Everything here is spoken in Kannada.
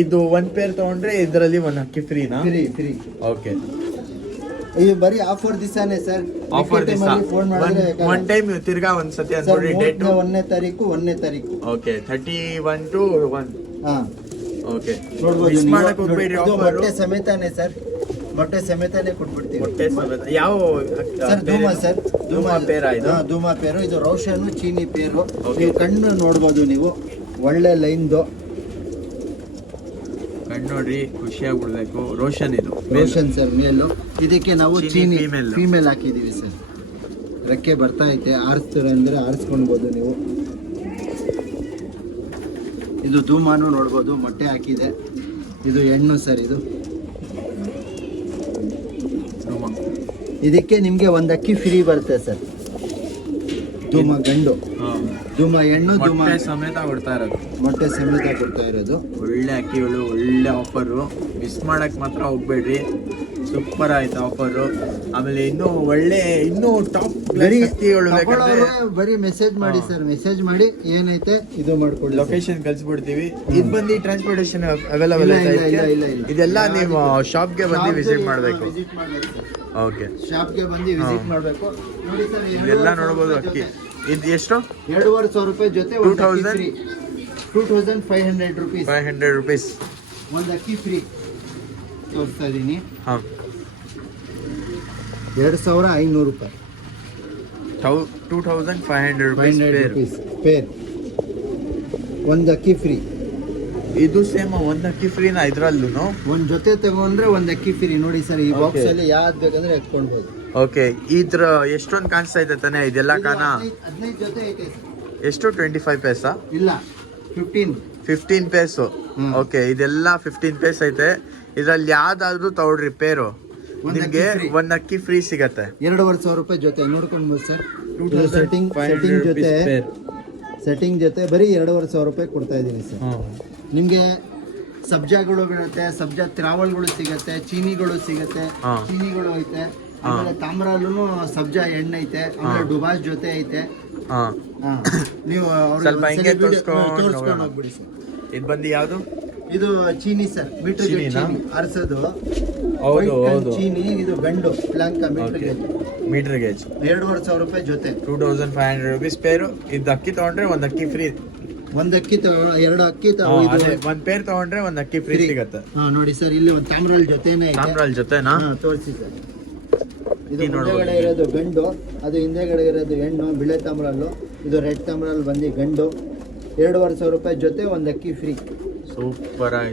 ಇದು ಒಂದ್ ಪೇರ್ ತಗೊಂಡ್ರೆ ಇದರಲ್ಲಿ ಒಂದ್ ಅಕ್ಕಿ ಫ್ರೀನಾ? ಫ್ರೀ. ಓಕೆ, ಇದು ಬರೀ ಆಫರ್ ದಿವಸನೇ ಸರ್. ಆಫರ್ ದಿವಸ ಫೋನ್ ಮಾಡಿದ್ರೆ ಒನ್ ಟೈಮ್ ತಿರ್ಗಾ ಒಂದ್ಸತಿ ಅನ್ಕೊಡಿ ಡೇಟ್. 1ನೇ ತಾರೀಕು. Okay, 31 to 1. ಹಾ, ಓಕೆ, ನೋಡ್ಬೋದು. ಮಿಸ್ ಮಾಡಕ್ ಹೋಗ್ಬೇಡಿ. ಇದು ಆಫರ್ ಮೊಟ್ಟೆ ಸಮೇತನೇ ಸರ್, ಮೊಟ್ಟೆ ಸಮೇತನೇ ಕೊಟ್ಬಿಡ್ತೀವಿ. ಮೊಟ್ಟೆ ಸಮೇತ. ಯಾವ ಸರ್ ಧೂಮ ಸರ್, ಧೂಮ ಪೇರ ಇದು? ಧೂಮ ಪೇರು. ಇದು ರೋಷನ್ ಚೀನಿ ಪೇರು. ನೀವು ಕಣ್ಣು ನೋಡ್ಬೋದು, ನೀವು ಒಳ್ಳೆ ಲೈನ್ದು ಕಣ್ಣು ನೋಡ್ರಿ, ಖುಷಿಯಾಗಿ ಬಿಡ್ಬೇಕು. ರೋಷನ್ ಇದು ರೋಷನ್ ಸರ್ ಮೇಲು. ಇದಕ್ಕೆ ನಾವು ಚೀನಿ female. ಫೀಮೇಲ್ ಹಾಕಿದೀವಿ ಸರ್. ರೆಕ್ಕೆ ಬರ್ತಾ ಐತೆ, ಆರಿಸ್ತಾರೆ ಅಂದ್ರೆ ಆರಿಸ್ಕೊಳ್ಬೋದು ನೀವು. ಇದು ಧೂಮಾನು ನೋಡ್ಬೋದು, ಮೊಟ್ಟೆ ಹಾಕಿದೆ. ಇದು ಹೆಣ್ಣು ಸರ್. ಇದು ಇದಕ್ಕೆ ನಿಮಗೆ ಒಂದು ಅಕ್ಕಿ ಫ್ರೀ ಬರುತ್ತೆ ಸರ್. ಧೂಮ ಗಂಡು, ಧೂಮ ಹೆಣ್ಣು, ಧೂಮ ಸಮೇತ ಕೊಡ್ತಾ ಇರೋದು. ಮೊಟ್ಟೆ ಸಮೇತ ಕೊಡ್ತಾ ಇರೋದು. ಒಳ್ಳೆ ಅಕ್ಕಿಗಳು, ಒಳ್ಳೆ ಆಫರು. ಮಿಸ್ ಮಾಡಕ್ ಮಾತ್ರ ಹೋಗ್ಬೇಡ್ರಿ. ಸೂಪರ್ ಆಯ್ತು ಆಫರು. ಆಮೇಲೆ ಇನ್ನೂ ಟಾಪ್ ಅಕ್ಕಿಗಳು ಬೇಕಾದ್ರೆ ಬರೀ ಮೆಸೇಜ್ ಮಾಡಿ ಸರ್. ಮೆಸೇಜ್ ಮಾಡಿ ಏನೈತೆ ಇದು ಮಾಡ್ಕೊಳ್ಳಿ. ಲೊಕೇಶನ್ ಕಳ್ಸಿಬಿಡ್ತೀವಿ. ಇದು ಬಂದು ಟ್ರಾನ್ಸ್ಪೋರ್ಟೇಷನ್ ಅವೈಲಬಲ್ ಇಲ್ಲ. ಇದೆಲ್ಲ ನೀವು ಶಾಪ್ಗೆ ಬಂದು ವಿಸಿಟ್ ಮಾಡಬೇಕು. ಓಕೆ, ಶಾಪ್ಗೆ ಬಂದು ವಿಸಿಟ್ ಮಾಡಬೇಕು. ನೋಡಿ ಸರ್, ಇದೆಲ್ಲ ನೋಡ್ಬೋದು ಅಕ್ಕಿ. ಇದು ಎಷ್ಟು? 2500 ರೂಪಾಯಿ ಜೊತೆ 2500 ರೂಪೀಸ್. 500 rupees ಒಂದು ಅಕ್ಕಿ ಫ್ರೀ ತೋರಿಸ್ತಾ ಇದ್ದೀನಿ. ಹಾಂ, 2500 ರೂಪಾಯಿ. 2500 rupees ಪೇರ್. ಒಂದು ಅಕ್ಕಿ ಫ್ರೀ. ಇದು ಸೇಮ್ ಒಂದು ಅಕ್ಕಿ ಫ್ರೀನಾ ಇದ್ರಲ್ಲೂ? ಒಂದು ಜೊತೆ ತಗೊಂಡ್ರೆ ಒಂದು ಅಕ್ಕಿ ಫ್ರೀ. ನೋಡಿ ಸರ್, ಈ ಬಾಕ್ಸ್ ಅಲ್ಲಿ ಯಾವ್ದು ಬೇಕಂದ್ರೆ ಎತ್ಕೊಳ್ಬೋದು. ಓಕೆ, ಇದ್ರ ಎಷ್ಟೊಂದು ಕಾಣಿಸ್ತಾ ಇದೆ ತಾನೆ? ಇದೆಲ್ಲ ಕಾಣ 15 ಜೊತೆ ಐತೆ ಸರ್. ಎಷ್ಟು? 25 ಪೈಸಾ? ಇಲ್ಲ, 15 ಪೈಸು. ಓಕೆ, ಇದೆಲ್ಲ 15 ಪೈಸ್ ಐತೆ. ಇದ್ರಲ್ಲಿ ಯಾವ್ದಾದ್ರು ತಗೊಳ್ರಿ ಪೇರು, ನಿಮ್ಗೆ ಒಂದು ಅಕ್ಕಿ ಫ್ರೀ ಸಿಗತ್ತೆ. 2500 ರೂಪಾಯಿ ಜೊತೆ ನೋಡ್ಕೊಳ್ಬೋದು ಸರ್. ಸೆಟ್ಟಿಂಗ್ ಜೊತೆ ಬರೀ 2500 ರೂಪಾಯಿ ಕೊಡ್ತಾ ಇದೀನಿ ಸರ್. ನಿಮ್ಗೆ ಸಬ್ಜಾಗಳು ಬೀಳುತ್ತೆ, ಸಬ್ಜಾ ತ್ರಾವಲ್ಗಳು ಸಿಗತ್ತೆ, ಚೀನಿಗಳು ಸಿಗತ್ತೆ. ಚೀನಿಗಳು ಐತೆ. ಆಮೇಲೆ ತಾಮ್ರಲ್ಲೂ ಸಬ್ಜಾ ಎಣ್ಣೆ ಐತೆ. ಆಮೇಲೆ ಡುಬಾಸ್ ಜೊತೆ ಐತೆ. ನೀವು ಸ್ವಲ್ಪ ಹಿಂಗೆ ತೋರಿಸ್ಕೊಂಡು ಹೋಗ್ಬಿಡಿ ಸರ್. ಇದು ಬಂದು ಯಾವುದು? ಇದು ಚೀನಿ ಸರ್, ಮೀಟರ್ ಚೀನಿನಾ? ಅರಸೋದು. ಹೌದು. ಚೀನಿ. ಇದು ಗಂಡು ಪ್ಲಾಂಕ ಮೀಟರ್ ಗೇಜ್. 2500 ರೂಪಾಯಿ ಜೊತೆ. 2500 rupees ಪೇರು. ಇದು ಅಕ್ಕಿ ತಗೊಂಡ್ರೆ ಒಂದು ಅಕ್ಕಿ ಫ್ರೀ. ಒಂದು ಅಕ್ಕಿ 2 ಅಕ್ಕಿ ಒಂದ್ ಪೇರ್ ತಗೊಂಡ್ರೆ ಒಂದು ಅಕ್ಕಿ ಫ್ರೀ ಸಿಗತ್ತೆ. ನೋಡಿ ಸರ್, ಇಲ್ಲಿ ಒಂದು ತಾಮ್ರಲ್ ಜೊತೆನೇ ಐತೆ. ತಾಮ್ರಲ್ ಜೊತೆನಾ? ತೋರಿಸಿ ಸರ್. ಇದು ಮುಂದೆಗಡೆ ಇರೋದು ಗಂಡು, ಅದು ಹಿಂದೆಗಡೆ ಇರೋದು ಹೆಣ್ಣು. ಬಿಳೆ ತಾಮ್ರಲ್ಲು. ಇದು ರೆಡ್ ತಾಮ್ರಲ್ ಬಂದು ಗಂಡು. 2500 ರೂಪಾಯಿ ಜೊತೆ ಒಂದು ಅಕ್ಕಿ ಫ್ರೀ. ಸೂಪರ್ ಆಯ್ತು.